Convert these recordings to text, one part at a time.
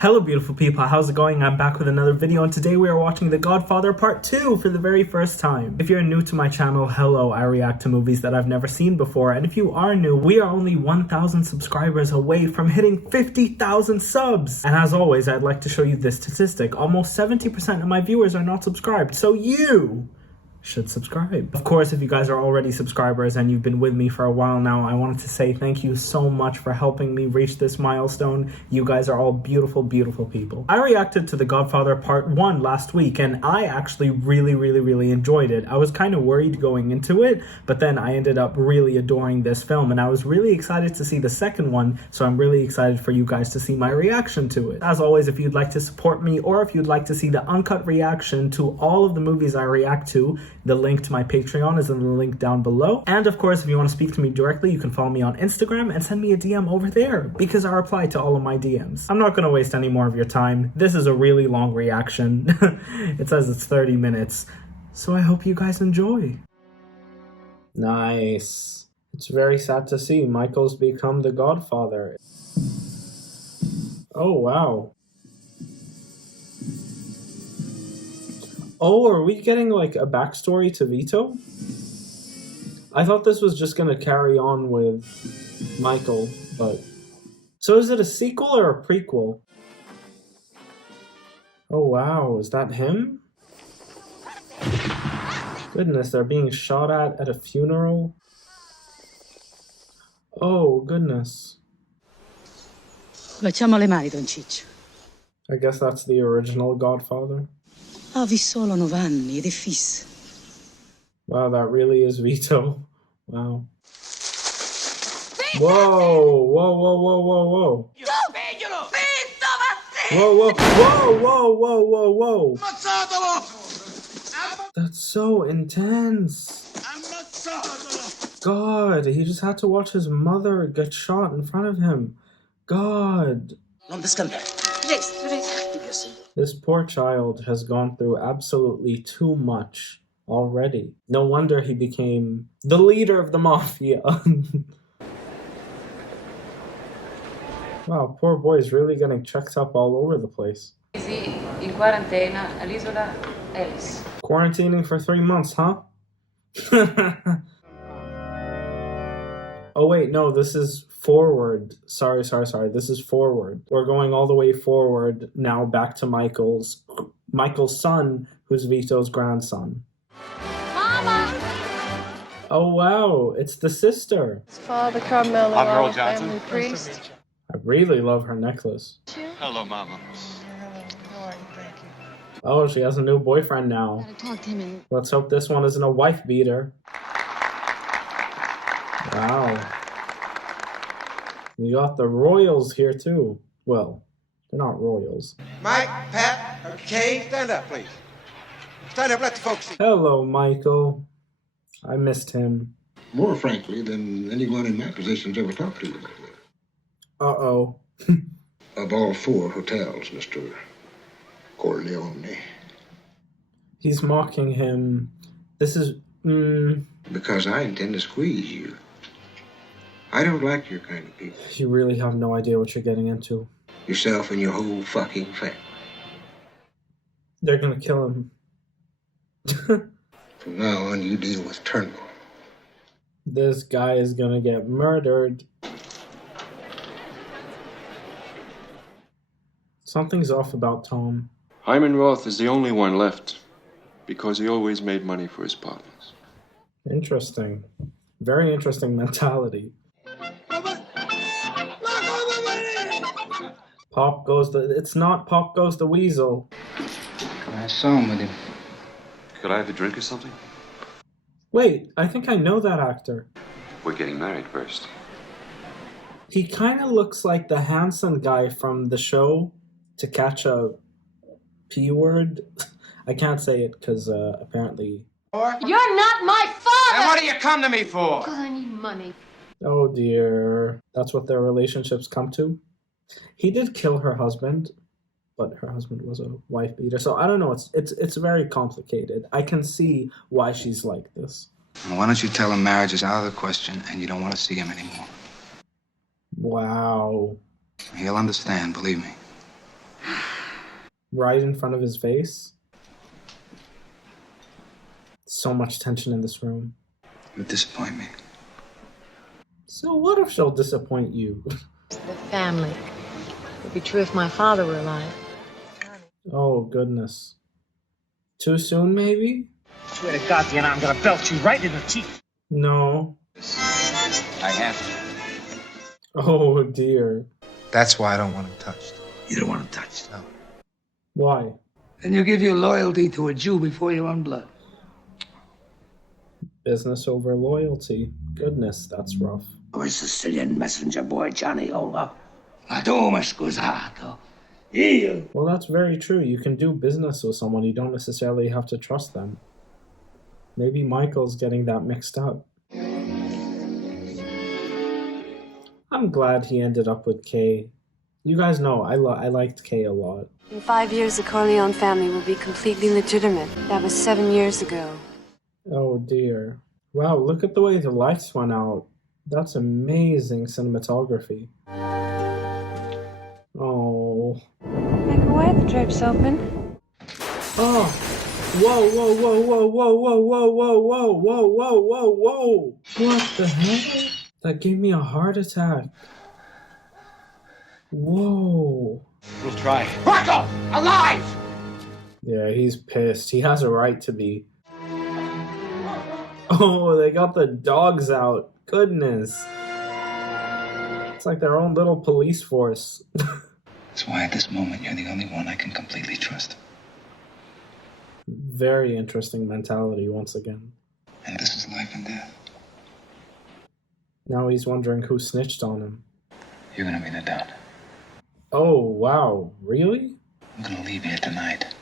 Hello beautiful people, how's it going? I'm back with another video and today we are watching The Godfather Part 2 for the very first time. If you're new to my channel, hello, I react to movies that I've never seen before, and if you are new, we are only 1,000 subscribers away from hitting 50,000 subs! And as always, I'd like to show you this statistic. Almost 70% of my viewers are not subscribed, so you should subscribe. Of course, if you guys are already subscribers and you've been with me for a while now, I wanted to say thank you so much for helping me reach this milestone. You guys are all beautiful, beautiful people. I reacted to The Godfather Part 1 last week and I actually really enjoyed it. I was kind of worried going into it, but then I ended up really adoring this film and I was really excited to see the second one, so I'm really excited for you guys to see my reaction to it. As always, if you'd like to support me or if you'd like to see the uncut reaction to all of the movies I react to, the link to my Patreon is in the link down below. And of course, if you want to speak to me directly, you can follow me on Instagram and send me a DM over there because I reply to all of my DMs. I'm not going to waste any more of your time. This is a really long reaction. It says it's 30 minutes. So I hope you guys enjoy. Nice. It's very sad to see Michael's become the Godfather. Oh, wow. Oh, are we getting like a backstory to Vito? I thought this was just gonna carry on with Michael, but... So is it a sequel or a prequel? Oh wow, is that him? Goodness, they're being shot at a funeral? Oh, goodness. Facciamo le mani, Don Ciccio. I guess that's the original Godfather. Avi solo 9 anni ed è fisso. Wow, that really is Vito. Wow. Whoa, whoa, whoa, whoa, whoa, whoa. Whoa, whoa, whoa, whoa, whoa, whoa, whoa. That's so intense. God, he just had to watch his mother get shot in front of him. God. This poor child has gone through absolutely too much already. No wonder he became the leader of the mafia. Wow, poor boy is really getting checked up all over the place. Quarantining for 3 months, huh? Oh wait, no, this is forward. Sorry. This is forward. We're going all the way forward now back to Michael's son, who's Vito's grandson. Mama! Oh wow, it's the sister. It's Father Carmelo, I'm Earl our Johnson. family priest. I really love her necklace. Hello, Mama. How are you? Thank you. Oh, she has a new boyfriend now. Talk to him and... Let's hope this one isn't a wife beater. Wow. You got the royals here too. Well, they're not royals. Mike, Pat, okay, stand up, please. Stand up, let the folks see. Hello, Michael. I missed him. More frankly than anyone in my position's ever talked to you about it. Uh-oh. Of all 4 hotels, Mr. Corleone. He's mocking him. This is... Because I intend to squeeze you. I don't like your kind of people. You really have no idea what you're getting into. Yourself and your whole fucking family. They're gonna kill him. From now on, you deal with Turnbull. This guy is gonna get murdered. Something's off about Tom. Hyman Roth is the only one left because he always made money for his partners. Interesting. Very interesting mentality. Pop goes the... It's not Pop Goes the Weasel. I saw him with him. Could I have a drink or something? Wait, I think I know that actor. We're getting married first. He kind of looks like the handsome guy from the show To Catch a P Word. I can't say it because apparently... You're not my father! And what do you come to me for? Because I need money. Oh dear. That's what their relationships come to? He did kill her husband, but her husband was a wife beater. So I don't know, it's very complicated. I can see why she's like this. Why don't you tell him marriage is out of the question and you don't want to see him anymore? Wow. He'll understand, believe me. right in front of his face. So much tension in this room. You disappoint me. So what if she'll disappoint you? The family. It'd be true if my father were alive. Oh, goodness. Too soon, maybe? Swear to God, Diana, I'm gonna belt you right in the teeth. No. I have to. Oh, dear. That's why I don't want him touched. You don't want to touch. No. Why? Then you give your loyalty to a Jew before your own blood. Business over loyalty. Goodness, that's rough. Or Sicilian messenger boy Johnny Ola. Ma tu m'hai scusato. Io. Well, that's very true. You can do business with someone. You don't necessarily have to trust them. Maybe Michael's getting that mixed up. I'm glad he ended up with Kay. You guys know I liked Kay a lot. In 5 years, the Corleone family will be completely legitimate. That was 7 years ago. Oh dear. Wow, look at the way the lights went out. That's amazing cinematography. Oh. Michael, why are the drapes open? Oh. Whoa, whoa, whoa, whoa, whoa, whoa, whoa, whoa, whoa, whoa, whoa, whoa, whoa. What the hell? That gave me a heart attack. Whoa. We'll try. Marco! Alive! Yeah, he's pissed. He has a right to be. Oh, they got the dogs out. Goodness. It's like their own little police force. That's why at this moment you're the only one I can completely trust. Very interesting mentality once again. And this is life and death. Now he's wondering who snitched on him. You're gonna be the done. Oh, wow. Really? I'm gonna leave here tonight.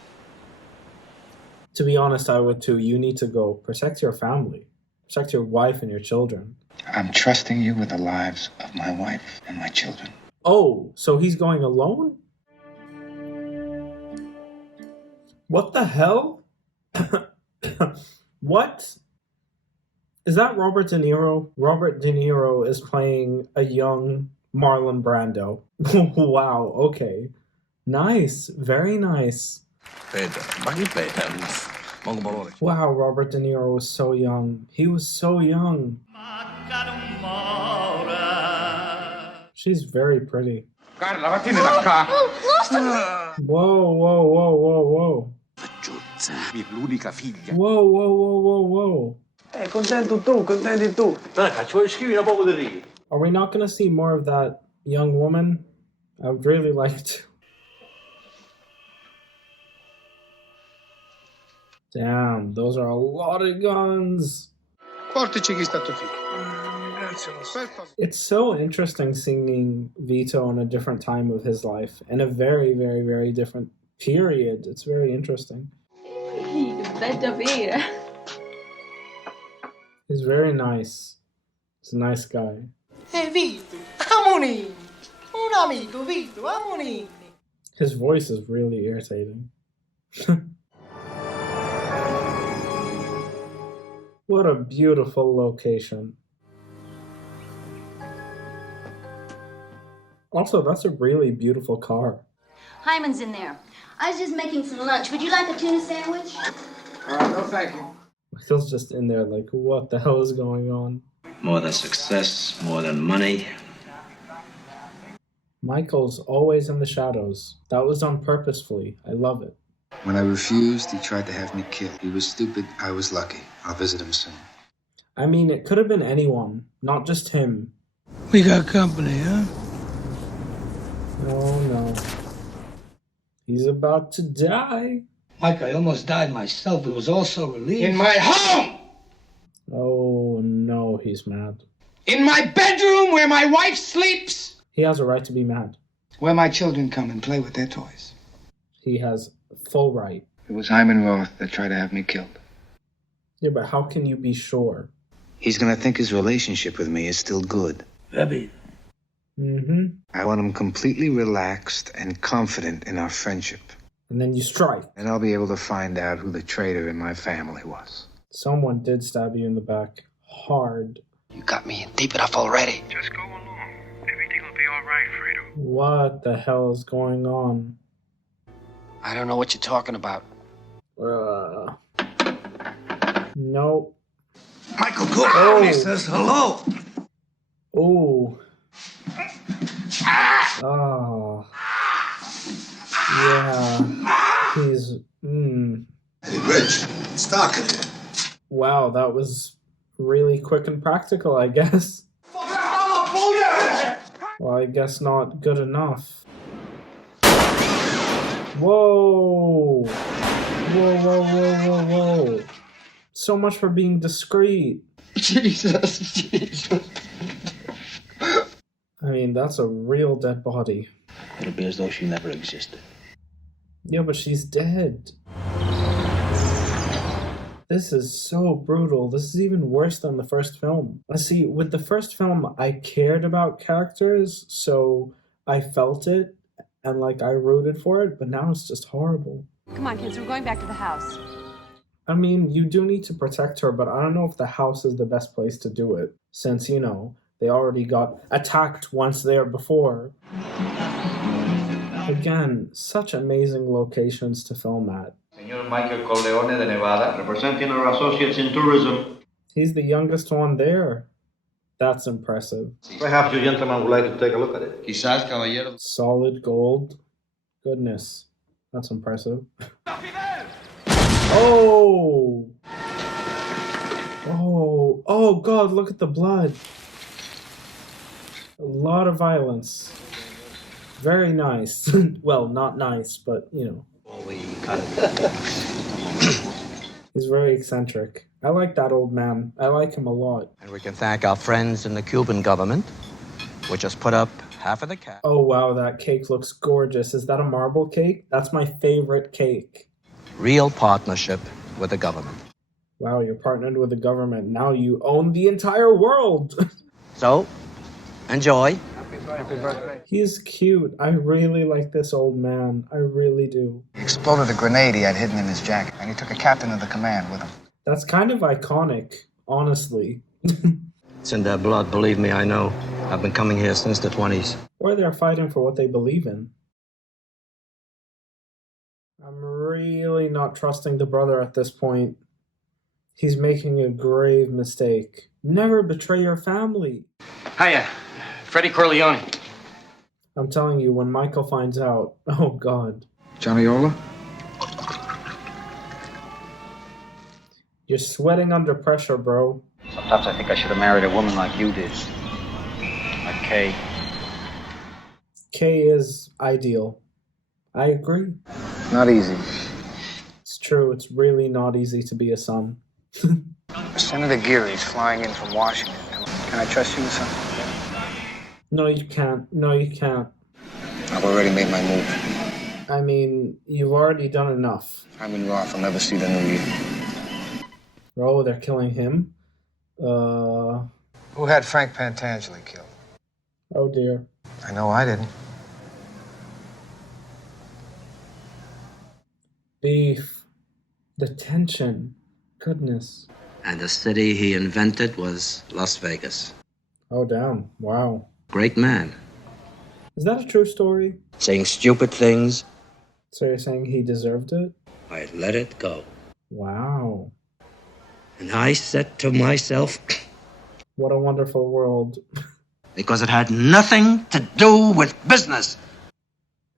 To be honest, I would too. You need to go. Protect your family. Protect your wife and your children. I'm trusting you with the lives of my wife and my children. Oh, so he's going alone? What the hell? What? Is that Robert De Niro? Robert De Niro is playing a young Marlon Brando. Wow, okay. Nice, very nice. Wow, Robert De Niro was so young. He was so young. She's very pretty. Whoa, whoa, whoa, whoa, whoa. Whoa, whoa, whoa, whoa, whoa. Contento tu, contenti tu. Are we not going to see more of that young woman? I would really like to. Damn, those are a lot of guns. It's so interesting seeing Vito in a different time of his life, in a very, very, very different period. It's very interesting. He's very nice. He's a nice guy. Hey, Vito, ammonini. Un amico, Vito, ammonini. His voice is really irritating. What a beautiful location. Also, that's a really beautiful car. Hyman's in there. I was just making some lunch. Would you like a tuna sandwich? No, thank you. Michael's just in there like, what the hell is going on? More than success, more than money. Michael's always in the shadows. That was done purposefully. I love it. When I refused, he tried to have me killed. He was stupid. I was lucky. I'll visit him soon. I mean, it could have been anyone, not just him. We got company, huh? Oh no. He's about to die. Mike, I almost died myself. It was all so relieving. In my home! Oh no, he's mad. In my bedroom where my wife sleeps! He has a right to be mad. Where my children come and play with their toys. He has full right. It was Hyman Roth that tried to have me killed. Yeah, but how can you be sure? He's gonna think his relationship with me is still good. Baby. Mm-hmm. I want him completely relaxed and confident in our friendship. And then you strike. And I'll be able to find out who the traitor in my family was. Someone did stab you in the back. Hard. You got me in deep enough already. Just go along. Everything will be all right, Fredo. What the hell is going on? I don't know what you're talking about. Nope. Michael, go on, he says hello. Oh. Oh. Yeah. He's. Hey, Rich, it's talking to you. Wow, that was really quick and practical, I guess. Well, I guess not good enough. Whoa! Whoa, whoa, whoa, whoa, whoa. So much for being discreet. Jesus. I mean, that's a real dead body. It'll be as though she never existed. Yeah, but she's dead. This is so brutal. This is even worse than the first film. I see, with the first film, I cared about characters, so I felt it, and like I rooted for it, but now it's just horrible. Come on, kids, we're going back to the house. I mean, you do need to protect her, but I don't know if the house is the best place to do it, since, you know, they already got attacked once there before. Again, such amazing locations to film at. Señor Michael Corleone de Nevada, representing our associates in tourism. He's the youngest one there. That's impressive. Perhaps you gentlemen would like to take a look at it. Quizás, caballero. Solid gold. Goodness. That's impressive. Oh! Oh! Oh god, look at the blood. A lot of violence. Very nice. Well, not nice, but, you know. He's very eccentric. I like that old man. I like him a lot. And we can thank our friends in the Cuban government, which has put up half of the cash. Oh wow, that cake looks gorgeous. Is that a marble cake? That's my favorite cake. Real partnership with the government. Wow, you're partnered with the government. Now you own the entire world. So, enjoy. Happy birthday. He's cute. I really like this old man. I really do. He exploded a grenade he had hidden in his jacket, and he took a captain of the command with him. That's kind of iconic, honestly. It's in their blood, believe me, I know. I've been coming here since the 20s. Or they're fighting for what they believe in. I'm really not trusting the brother at this point. He's making a grave mistake. Never betray your family. Hiya, Freddie Corleone. I'm telling you, when Michael finds out, oh god. Johnny Ola? You're sweating under pressure, bro. Sometimes I think I should have married a woman like you did. Like Kay. Kay is ideal. I agree. Not easy. It's true, it's really not easy to be a son. Senator Geary's flying in from Washington. Can I trust you with something? No, you can't. No, you can't. I've already made my move. I mean, you've already done enough. I'm in Roth. I'll never see the new year. Oh, they're killing him? Who had Frank Pantangeli killed? Oh dear. I know I didn't. Beef. The tension. Goodness. And the city he invented was Las Vegas. Oh damn. Wow. Great man. Is that a true story? Saying stupid things. So you're saying he deserved it? I let it go. Wow. And I said to myself, what a wonderful world. because it had nothing to do with business.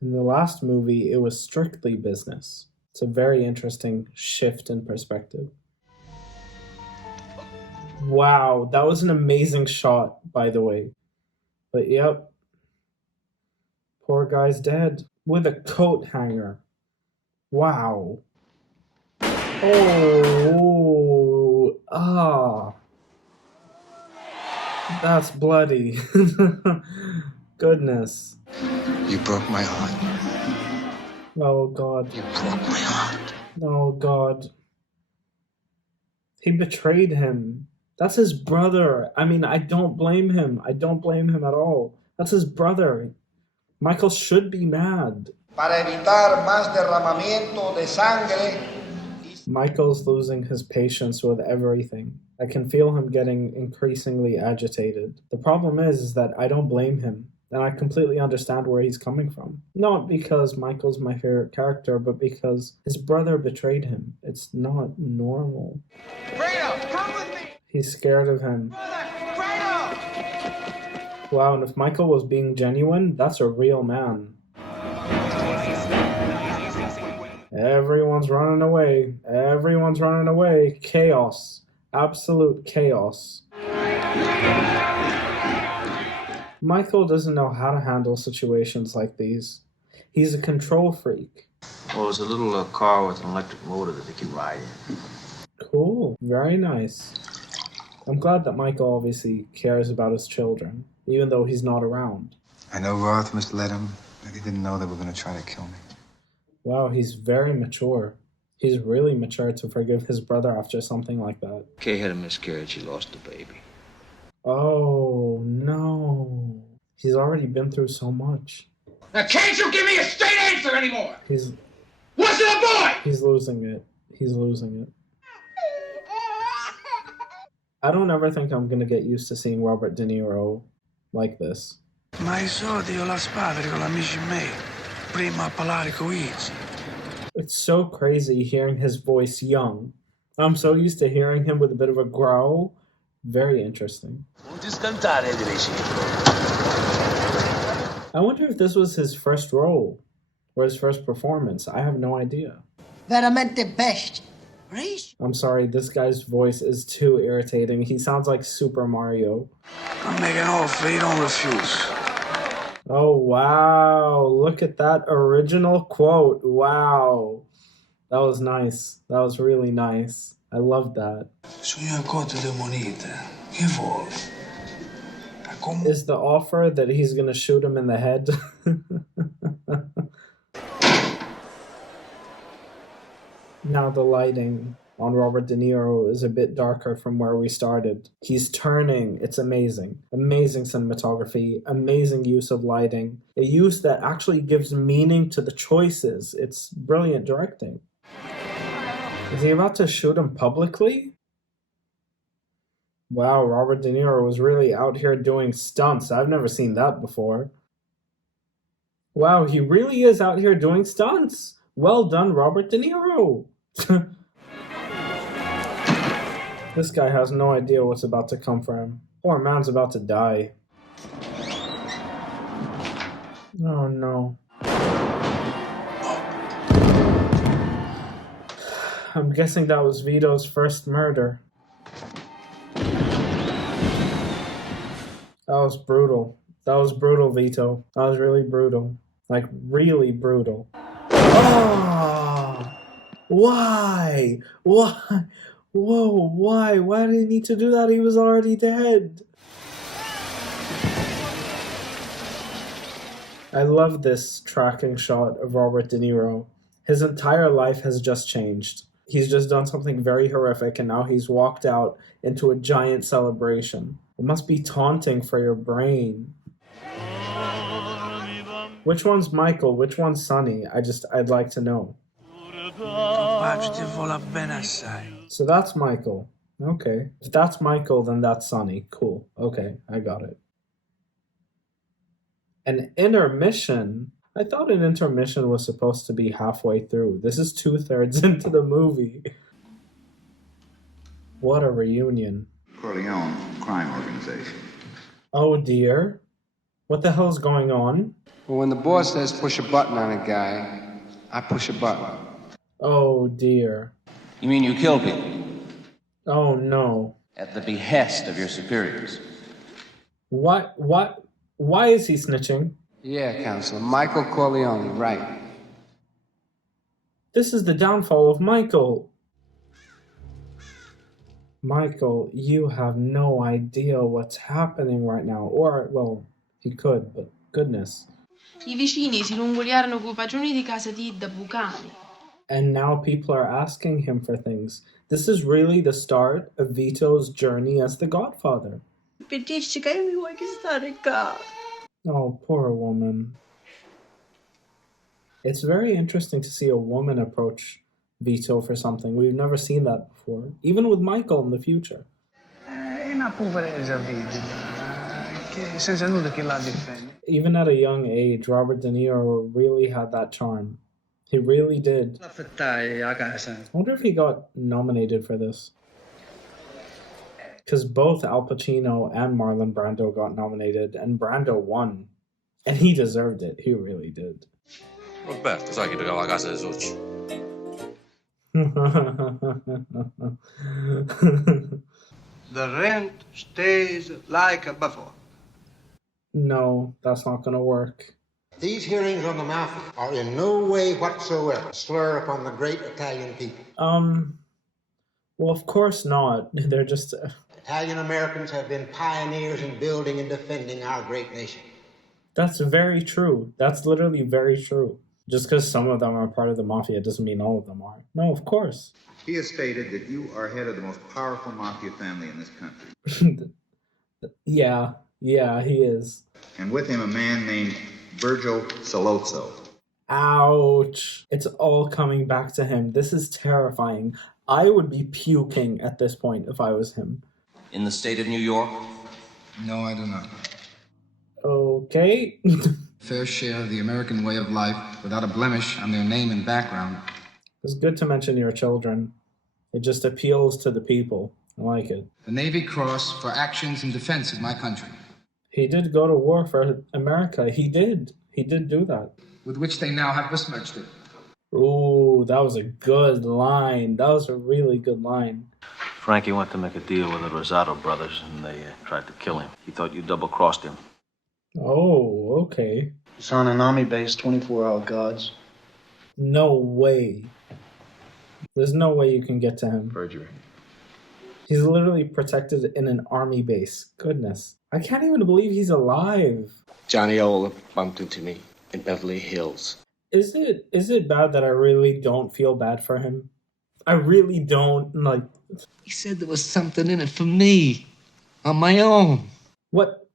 In the last movie, it was strictly business. It's a very interesting shift in perspective. Wow, that was an amazing shot, by the way. But yep. Poor guy's dead. With a coat hanger. Wow. Oh, ah. That's bloody. Goodness. You broke my heart. Oh, God. You broke my heart. Oh, God. He betrayed him. That's his brother. I mean, I don't blame him. I don't blame him at all. That's his brother. Michael should be mad. Para evitar más derramamiento de sangre. Michael's losing his patience with everything. I can feel him getting increasingly agitated. The problem is that I don't blame him. And I completely understand where he's coming from. Not because Michael's my favorite character, but because his brother betrayed him. It's not normal. Fredo, come with me! He's scared of him. Brother, Fredo! Wow, and if Michael was being genuine, that's a real man. Everyone's running away. Everyone's running away. Chaos. Absolute chaos. Michael doesn't know how to handle situations like these. He's a control freak. Well, it's a little car with an electric motor that they can ride in. Cool. Very nice. I'm glad that Michael obviously cares about his children, even though he's not around. I know Roth misled him, but he didn't know they were going to try to kill me. Wow, he's very mature. He's really mature to forgive his brother after something like that. Kay had a miscarriage. She lost the baby. Oh, no. He's already been through so much. Now can't you give me a straight answer anymore? He's... Was it a boy? He's losing it. He's losing it. I don't ever think I'm gonna get used to seeing Robert De Niro like this. Ma i soldi o la spada con amici miei. Prima a parlare con Izzy. It's so crazy hearing his voice young. I'm so used to hearing him with a bit of a growl. Very interesting. I wonder if this was his first role or his first performance. I have no idea. Veramente best. I'm sorry, this guy's voice is too irritating. He sounds like Super Mario. I'm making an offer, you don't refuse. Oh, wow. Look at that original quote. Wow. That was nice. That was really nice. I love that. Is the offer that he's going to shoot him in the head? Now the lighting on Robert De Niro is a bit darker from where we started. He's turning. It's amazing. Amazing cinematography. Amazing use of lighting. A use that actually gives meaning to the choices. It's brilliant directing. Is he about to shoot him publicly? Wow, Robert De Niro was really out here doing stunts. I've never seen that before. Wow, he really is out here doing stunts. Well done, Robert De Niro. This guy has no idea what's about to come for him. Poor man's about to die. Oh no. I'm guessing that was Vito's first murder. That was brutal. That was brutal, Vito. That was really brutal. Like, really brutal. Oh! Why? Why? Whoa, why? Why did he need to do that? He was already dead. I love this tracking shot of Robert De Niro. His entire life has just changed. He's just done something very horrific and now he's walked out into a giant celebration. It must be taunting for your brain. Which one's Michael? Which one's Sonny? I'd like to know. So that's Michael. Okay. If that's Michael, then that's Sonny. Cool. Okay, I got it. An intermission? I thought an intermission was supposed to be halfway through. This is 2/3 into the movie. What a reunion. Corleone crime organization. Oh dear. What the hell's going on? Well, when the boss says push a button on a guy, I push a button. Oh dear. You mean you kill people? Oh no. At the behest of your superiors. What? Why is he snitching? Yeah, Counselor. Michael Corleone, right. This is the downfall of Michael. Michael, you have no idea what's happening right now. Or, well, he could, but goodness. I vicini si lungoiarono con fagioni di casa di da bucani. And now people are asking him for things. This is really the start of Vito's journey as the Godfather. Oh, poor woman. It's very interesting to see a woman approach Vito for something. We've never seen that before. Even with Michael in the future. Even at a young age, Robert De Niro really had that charm. He really did. I wonder if he got nominated for this. Because both Al Pacino and Marlon Brando got nominated, and Brando won. And he deserved it. He really did. Roberto, sai che giocava a casa dei soci. The rent stays like before. No, that's not going to work. These hearings on the mafia are in no way whatsoever a slur upon the great Italian people. Well, of course not. They're just... Italian Americans have been pioneers in building and defending our great nation. That's very true. That's literally very true. Just because some of them are part of the mafia doesn't mean all of them are. No, of course. He has stated that you are head of the most powerful mafia family in this country. Yeah, he is. And with him a man named Virgil Salozzo. Ouch. It's all coming back to him. This is terrifying. I would be puking at this point if I was him. In the state of New York? No, I do not. Okay. Fair share of the American way of life without a blemish on their name and background. It's good to mention your children. It just appeals to the people. I like it. The Navy Cross for actions in defense of my country. He did go to war for America. He did. He did do that. With which they now have besmirched it. Ooh, that was a good line. That was a really good line. Frankie went to make a deal with the Rosado brothers, and they tried to kill him. He thought you double-crossed him. Oh, okay. He's on an army base, 24-hour guards. No way. There's no way you can get to him. Perjury. He's literally protected in an army base. Goodness. I can't even believe he's alive. Johnny Ola bumped into me in Beverly Hills. Is it bad that I really don't feel bad for him? I really don't, like... He said there was something in it for me. On my own. What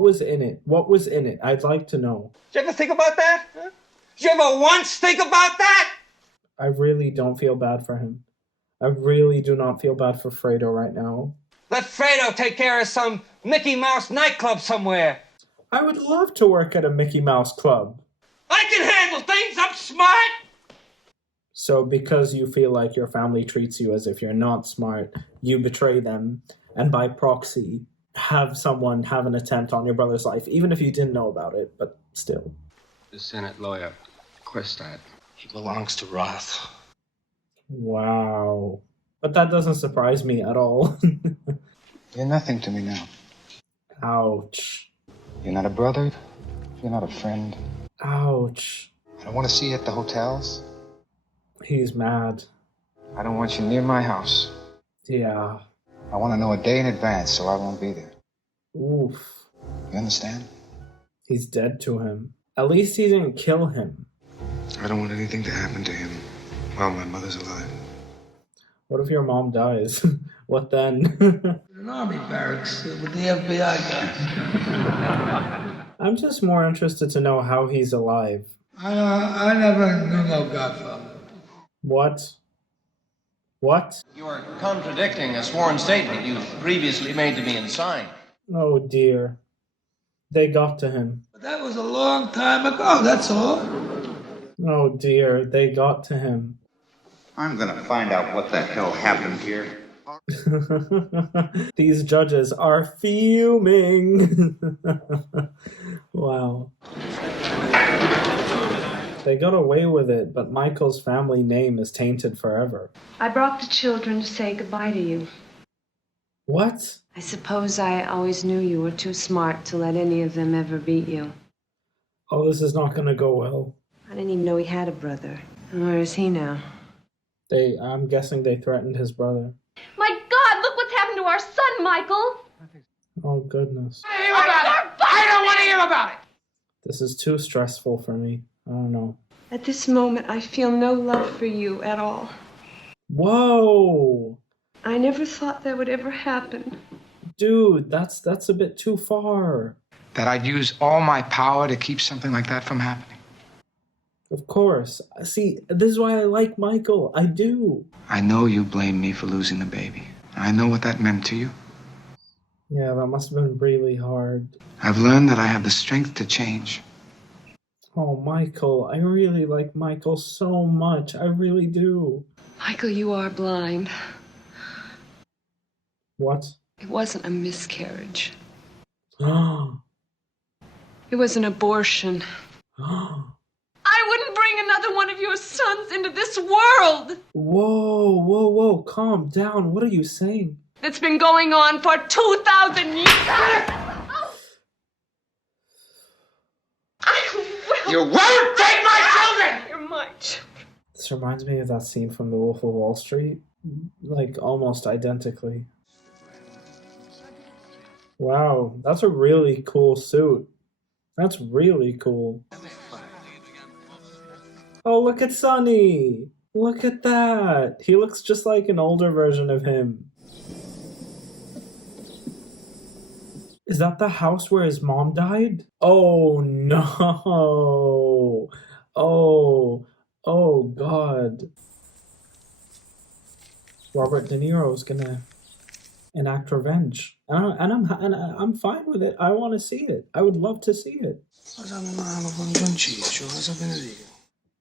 was in it? What was in it? I'd like to know. Did you ever think about that? Huh? Did you ever once think about that? I really don't feel bad for him. I really do not feel bad for Fredo right now. Let Fredo take care of some Mickey Mouse nightclub somewhere. I would love to work at a Mickey Mouse club. I can handle things. I'm smart. So because you feel like your family treats you as if you're not smart, you betray them, and by proxy, have someone have an attempt on your brother's life, even if you didn't know about it, but still. The Senate lawyer, Questad. He belongs to Roth. Wow. But that doesn't surprise me at all. You're nothing to me now. Ouch. You're not a brother. You're not a friend. Ouch. I don't want to see you at the hotels. He's mad. I don't want you near my house. Yeah. I want to know a day in advance so I won't be there. Oof. You understand? He's dead to him. At least he didn't kill him. I don't want anything to happen to him while my mother's alive. What if your mom dies? What then? An army barracks with the FBI guys. I'm just more interested to know how he's alive. I never knew no Godfather. What? What? You are contradicting a sworn statement you previously made to me and signed. Oh dear. They got to him. But that was a long time ago, that's all. Oh dear, they got to him. I'm gonna find out what the hell happened here. These judges are fuming. Wow. They got away with it, but Michael's family name is tainted forever. I brought the children to say goodbye to you. What? I suppose I always knew you were too smart to let any of them ever beat you. Oh, this is not gonna go well. I didn't even know he had a brother. And where is he now? I'm guessing they threatened his brother. My God, look what's happened to our son, Michael. Oh, goodness. I don't want to hear about it. This is too stressful for me. I don't know. At this moment, I feel no love for you at all. Whoa! I never thought that would ever happen. Dude, that's a bit too far. That I'd use all my power to keep something like that from happening. Of course. See, this is why I like Michael. I do. I know you blame me for losing the baby. I know what that meant to you. Yeah, that must have been really hard. I've learned that I have the strength to change. Oh, Michael. I really like Michael so much. I really do. Michael, you are blind. What? It wasn't a miscarriage. Oh. It was an abortion. I wouldn't bring another one of your sons into this world! Whoa, whoa, whoa. Calm down. What are you saying? It's been going on for 2,000 years! You won't take my children! You're my children. This reminds me of that scene from The Wolf of Wall Street. Like, almost identically. Wow, that's a really cool suit. That's really cool. Oh, look at Sonny! Look at that! He looks just like an older version of him. Is that the house where his mom died? Oh no! Oh God. Robert De Niro's gonna enact revenge. And I'm fine with it. I want to see it. I would love to see it.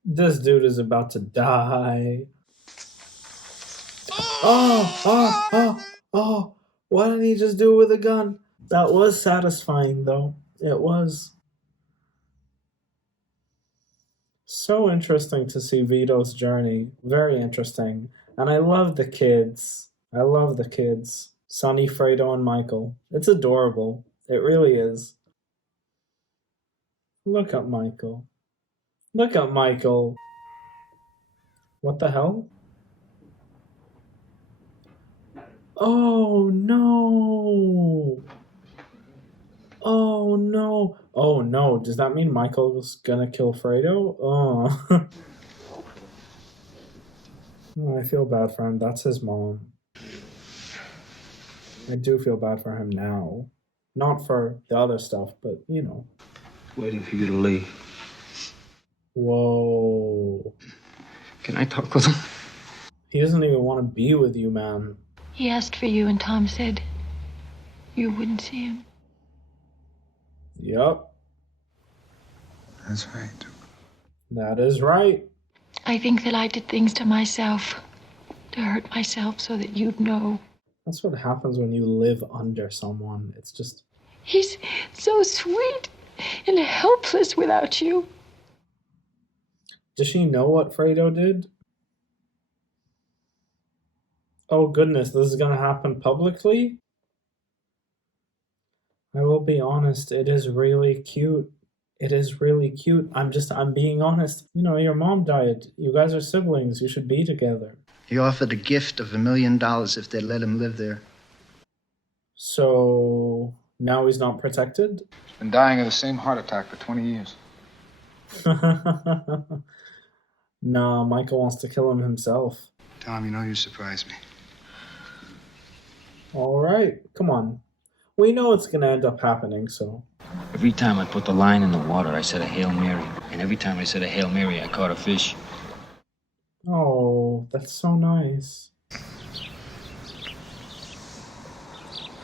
This dude is about to die. Oh, why didn't he just do it with a gun? That was satisfying, though. It was. So interesting to see Vito's journey. Very interesting. And I love the kids. I love the kids. Sonny, Fredo, and Michael. It's adorable. It really is. Look at Michael. Look at Michael. What the hell? Oh no! Oh no! Oh no! Does that mean Michael's gonna kill Fredo? Oh. Oh, I feel bad for him. That's his mom. I do feel bad for him now. Not for the other stuff, but you know. Waiting for you to leave. Whoa. Can I talk with him? He doesn't even want to be with you, man. He asked for you, and Tom said you wouldn't see him. Yup. That's right. That is right. I think that I did things to myself, to hurt myself so that you'd know. That's what happens when you live under someone. It's just... He's so sweet and helpless without you. Does she know what Fredo did? Oh goodness, this is gonna happen publicly? I will be honest, it is really cute. It is really cute. I'm being honest. You know, your mom died. You guys are siblings. You should be together. He offered a gift of $1 million if they'd let him live there. So now he's not protected? Been dying of the same heart attack for 20 years. Nah, Michael wants to kill him himself. Tom, you know you surprised me. All right, come on. We know it's gonna end up happening, so... Every time I put the line in the water, I said a Hail Mary. And every time I said a Hail Mary, I caught a fish. Oh, that's so nice.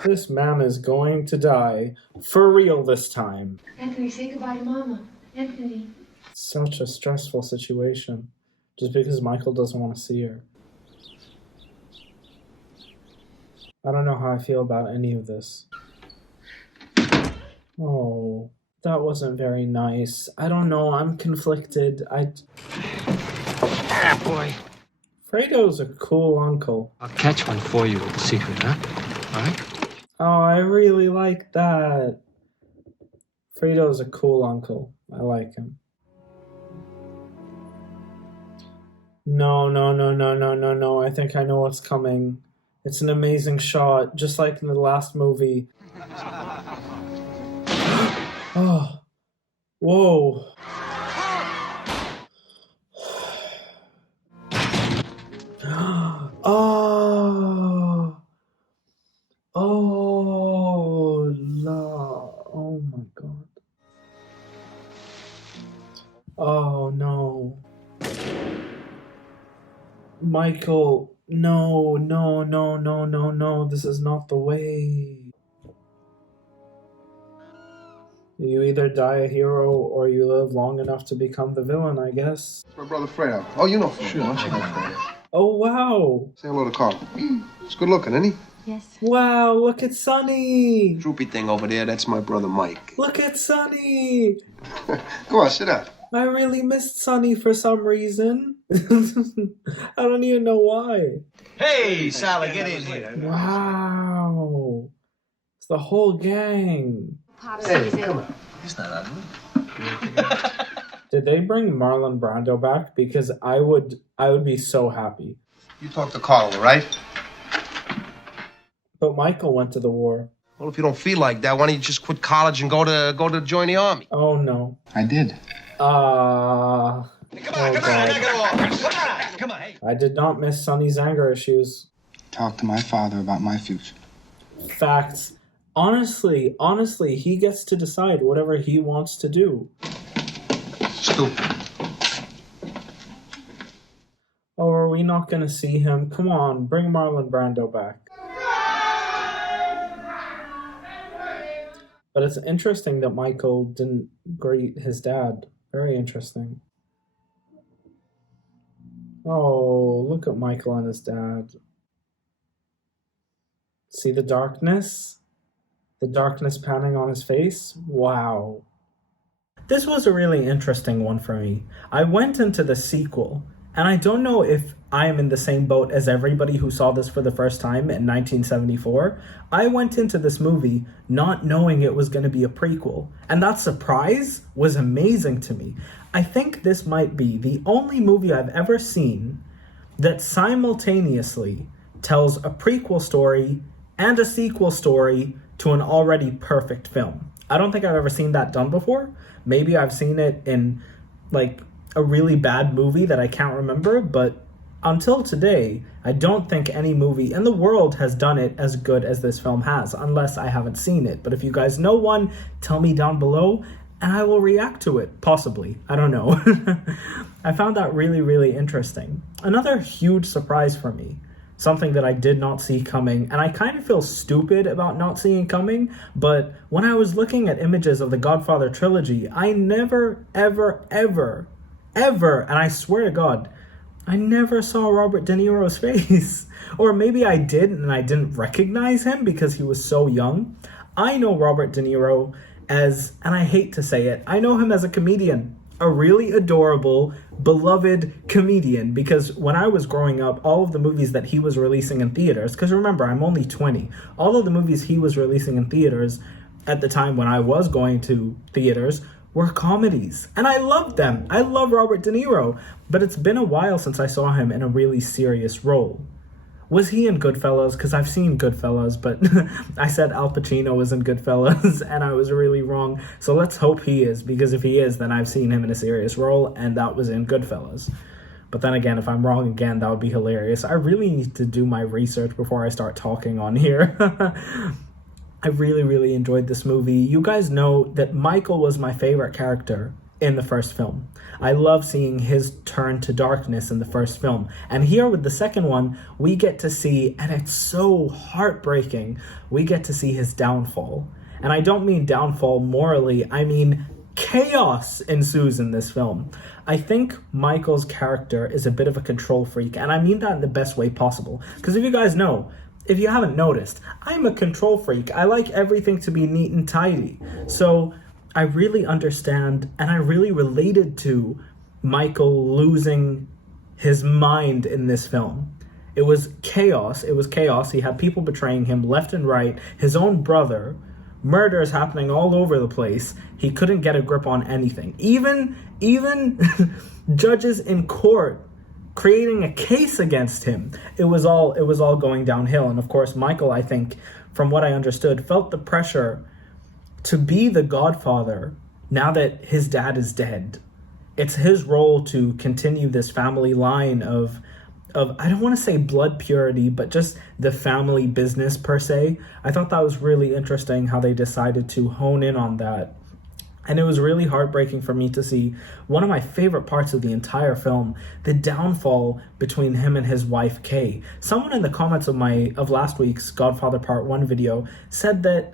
This man is going to die. For real this time. Anthony, say goodbye to Mama. Anthony. Such a stressful situation. Just because Michael doesn't want to see her. I don't know how I feel about any of this. Oh, that wasn't very nice. I don't know, I'm conflicted. Ah, boy. Fredo's a cool uncle. I'll catch one for you with a secret, huh? All right? Oh, I really like that. Fredo's a cool uncle. I like him. No. I think I know what's coming. It's an amazing shot, just like in the last movie. Oh. Whoa. Oh. Oh. Oh my God. Oh no. Michael, no. This is not the way. You either die a hero or you live long enough to become the villain, I guess. It's my brother Fredo. Oh, you know Fredo. Sure. Oh, wow. Say hello to Carl. He's good looking, isn't he? Yes. Wow, look at Sonny. Droopy thing over there, that's my brother Mike. Look at Sonny. Come on, sit down. I really missed Sonny for some reason. I don't even know why. Hey, Sally, get in here. Wow. It's the whole gang. Hey, come on. He's not ugly. Did they bring Marlon Brando back? Because I would be so happy. You talk to Carl, all right? But Michael went to the war. Well, if you don't feel like that, why don't you just quit college and go to join the army? Oh, no. I did. Come on, knock it off. Come on, hey. I did not miss Sonny's anger issues. Talk to my father about my future. Facts. Honestly, he gets to decide whatever he wants to do. Stupid. Oh, are we not going to see him? Come on, bring Marlon Brando back. But it's interesting that Michael didn't greet his dad. Very interesting. Oh, look at Michael and his dad. See the darkness? The darkness panning on his face? Wow. This was a really interesting one for me. I went into the sequel, and I don't know if I am in the same boat as everybody who saw this for the first time in 1974. I went into this movie not knowing it was going to be a prequel, and that surprise was amazing to me. I think this might be the only movie I've ever seen that simultaneously tells a prequel story and a sequel story to an already perfect film. I don't think I've ever seen that done before. Maybe I've seen it in like a really bad movie that I can't remember, but until today, I don't think any movie in the world has done it as good as this film has, unless I haven't seen it. But if you guys know one, tell me down below, and I will react to it, possibly. I don't know. I found that really, really interesting. Another huge surprise for me, something that I did not see coming, and I kind of feel stupid about not seeing coming, but when I was looking at images of the Godfather trilogy, I never, ever, ever, and I swear to God, I never saw Robert De Niro's face. Or maybe I did and I didn't recognize him because he was so young. I know Robert De Niro as, and I hate to say it, I know him as a comedian. A really adorable, beloved comedian. Because when I was growing up, all of the movies that he was releasing in theaters, because remember, I'm only 20. All of the movies he was releasing in theaters at the time when I was going to theaters were comedies, and I loved them. I love Robert De Niro, but it's been a while since I saw him in a really serious role. Was he in Goodfellas? Because I've seen Goodfellas, but I said Al Pacino was in Goodfellas, and I was really wrong. So let's hope he is, because if he is, then I've seen him in a serious role, and that was in Goodfellas. But then again, if I'm wrong again, that would be hilarious. I really need to do my research before I start talking on here. I really, really enjoyed this movie. You guys know that Michael was my favorite character in the first film. I love seeing his turn to darkness in the first film. And here with the second one, we get to see, and it's so heartbreaking, we get to see his downfall. And I don't mean downfall morally, I mean chaos ensues in this film. I think Michael's character is a bit of a control freak, and I mean that in the best way possible. Because if you guys know, if you haven't noticed, I'm a control freak. I like everything to be neat and tidy. So I really understand, and I really related to Michael losing his mind in this film. It was chaos. It was chaos. He had people betraying him left and right. His own brother. Murders happening all over the place. He couldn't get a grip on anything. Even judges in court creating a case against him. It was all going downhill. And of course, Michael, I think, from what I understood, felt the pressure to be the Godfather now that his dad is dead. It's his role to continue this family line of I don't want to say blood purity, but just the family business per se. I thought that was really interesting how they decided to hone in on that. And it was really heartbreaking for me to see one of my favorite parts of the entire film, the downfall between him and his wife, Kay. Someone in the comments of last week's Godfather Part 1 video said that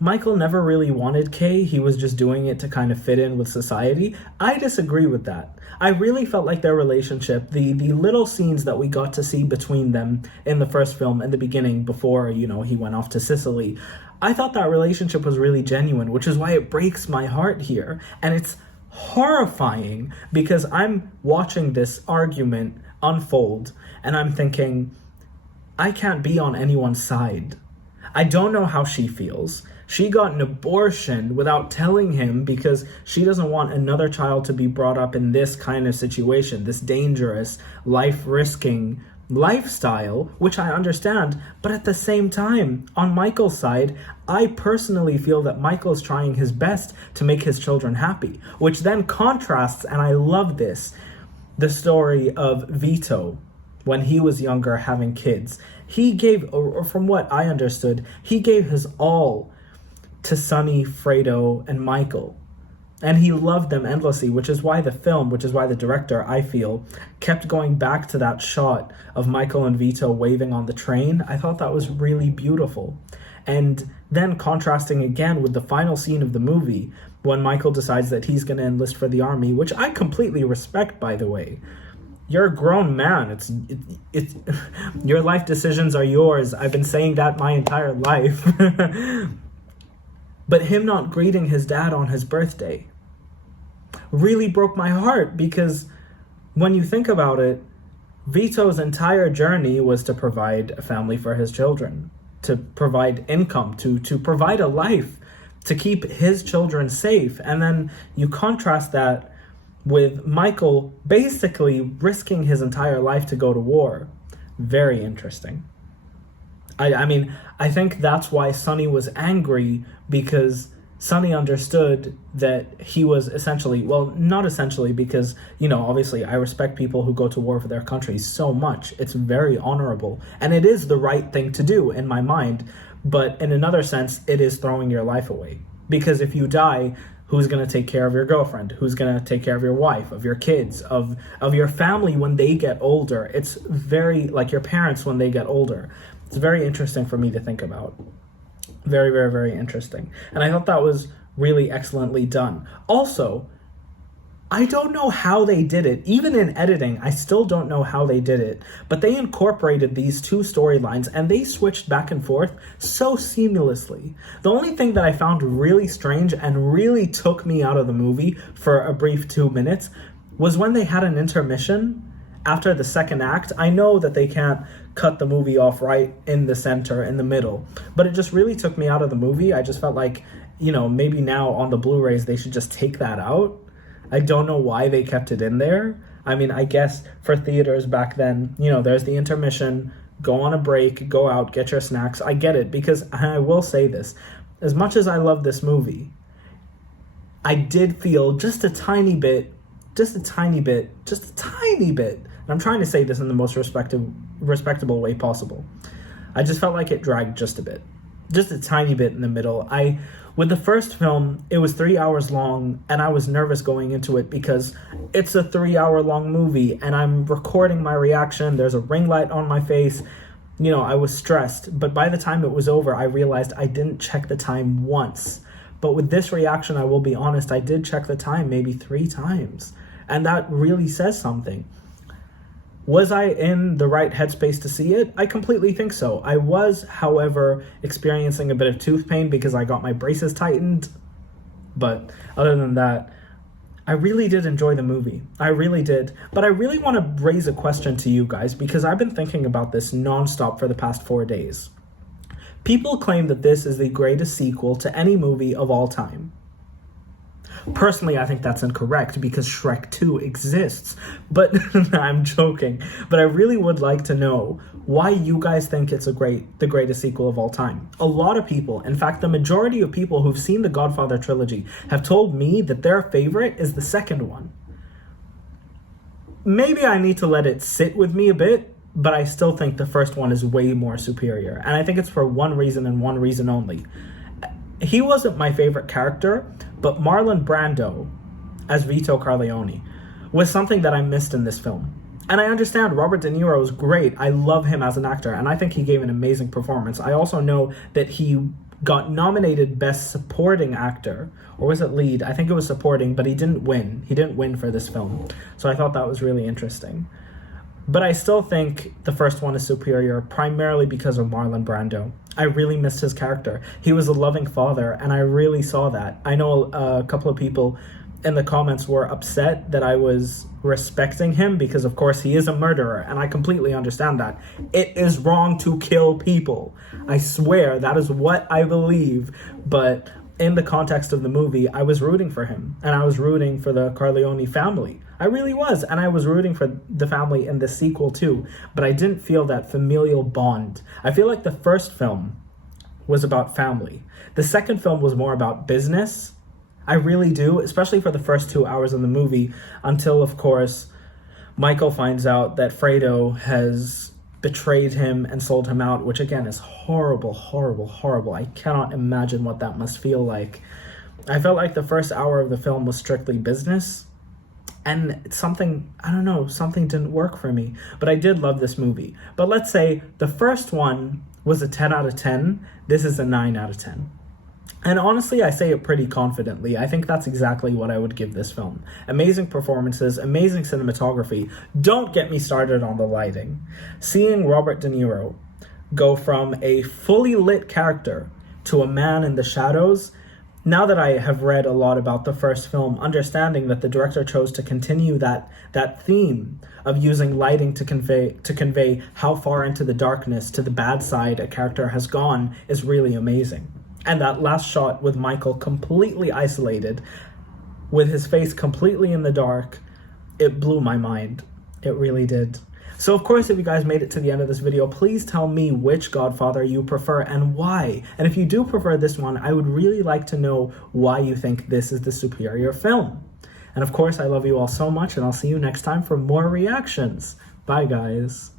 Michael never really wanted Kay. He was just doing it to kind of fit in with society. I disagree with that. I really felt like their relationship, the little scenes that we got to see between them in the first film in the beginning before, you know, he went off to Sicily, I thought that relationship was really genuine, which is why it breaks my heart here. And it's horrifying because I'm watching this argument unfold and I'm thinking, I can't be on anyone's side. I don't know how she feels. She got an abortion without telling him because she doesn't want another child to be brought up in this kind of situation, this dangerous, life-risking lifestyle, which I understand. But at the same time, on Michael's side, I personally feel that Michael's trying his best to make his children happy, which then contrasts, and I love this, the story of Vito when he was younger having kids. He gave, or from what I understood, he gave his all to Sonny, Fredo, and Michael. And he loved them endlessly, which is why the film, which is why the director, I feel, kept going back to that shot of Michael and Vito waving on the train. I thought that was really beautiful. And then contrasting again with the final scene of the movie, when Michael decides that he's going to enlist for the army, which I completely respect, by the way. You're a grown man. It's your life decisions are yours. I've been saying that my entire life. But him not greeting his dad on his birthday really broke my heart, because when you think about it, Vito's entire journey was to provide a family for his children, to provide income, to provide a life, to keep his children safe. And then you contrast that with Michael basically risking his entire life to go to war. Very interesting. I mean, I think that's why Sonny was angry, because Sonny understood that he was essentially, well, not essentially, because, you know, obviously I respect people who go to war for their country so much. It's very honorable, and it is the right thing to do in my mind. But in another sense, it is throwing your life away, because if you die, who's going to take care of your girlfriend? Who's going to take care of your wife, of your kids, of your family when they get older? It's very, like your parents when they get older. It's very interesting for me to think about. Very, very, very interesting. And I thought that was really excellently done. Also, I don't know how they did it. Even in editing, I still don't know how they did it. But they incorporated these two storylines and they switched back and forth so seamlessly. The only thing that I found really strange and really took me out of the movie for a brief 2 minutes was when they had an intermission after the second act. I know that they can't cut the movie off right in the center, in the middle, but it just really took me out of the movie. I just felt like, you know, maybe now on the Blu-rays they should just take that out. I don't know why they kept it in there. I mean, I guess for theaters back then, you know, there's the intermission, go on a break, go out, get your snacks. I get it, because I will say this, as much as I love this movie, I did feel just a tiny bit, and I'm trying to say this in the most respectable way possible. I just felt like it dragged just a bit. Just a tiny bit in the middle. With the first film, it was 3 hours long, and I was nervous going into it because it's a 3 hour long movie, and I'm recording my reaction. There's a ring light on my face. You know, I was stressed. But by the time it was over, I realized I didn't check the time once. But with this reaction, I will be honest, I did check the time maybe 3 times. And that really says something. Was I in the right headspace to see it? I completely think so. I was, however, experiencing a bit of tooth pain because I got my braces tightened. But other than that, I really did enjoy the movie. I really did. But I really want to raise a question to you guys, because I've been thinking about this nonstop for the past 4 days. People claim that this is the greatest sequel to any movie of all time. Personally, I think that's incorrect because Shrek 2 exists, but I'm joking. But I really would like to know why you guys think it's the greatest sequel of all time. A lot of people, in fact, the majority of people who've seen the Godfather trilogy have told me that their favorite is the second one. Maybe I need to let it sit with me a bit, but I still think the first one is way more superior. And I think it's for one reason and one reason only. He wasn't my favorite character, but Marlon Brando as Vito Corleone was something that I missed in this film. And I understand Robert De Niro is great. I love him as an actor, and I think he gave an amazing performance. I also know that he got nominated Best Supporting Actor, or was it lead? I think it was supporting, but he didn't win. He didn't win for this film. So I thought that was really interesting. But I still think the first one is superior, primarily because of Marlon Brando. I really missed his character. He was a loving father, and I really saw that. I know a couple of people in the comments were upset that I was respecting him because, of course, he is a murderer, and I completely understand that. It is wrong to kill people. I swear, that is what I believe, but in the context of the movie, I was rooting for him, and I was rooting for the Corleone family. I really was, and I was rooting for the family in the sequel too, but I didn't feel that familial bond. I feel like the first film was about family. The second film was more about business. I really do, especially for the first 2 hours of the movie, until, of course, Michael finds out that Fredo has betrayed him and sold him out, which again is horrible, horrible, horrible. I cannot imagine what that must feel like. I felt like the first hour of the film was strictly business, and something, I don't know, something didn't work for me. But I did love this movie. But let's say the first one was a 10 out of 10. This is a 9 out of 10. And honestly, I say it pretty confidently. I think that's exactly what I would give this film. Amazing performances, amazing cinematography. Don't get me started on the lighting. Seeing Robert De Niro go from a fully lit character to a man in the shadows, now that I have read a lot about the first film, understanding that the director chose to continue that theme of using lighting to convey how far into the darkness, to the bad side a character has gone, is really amazing. And that last shot with Michael completely isolated, with his face completely in the dark, it blew my mind. It really did. So of course, if you guys made it to the end of this video, please tell me which Godfather you prefer and why. And if you do prefer this one, I would really like to know why you think this is the superior film. And of course, I love you all so much, and I'll see you next time for more reactions. Bye, guys.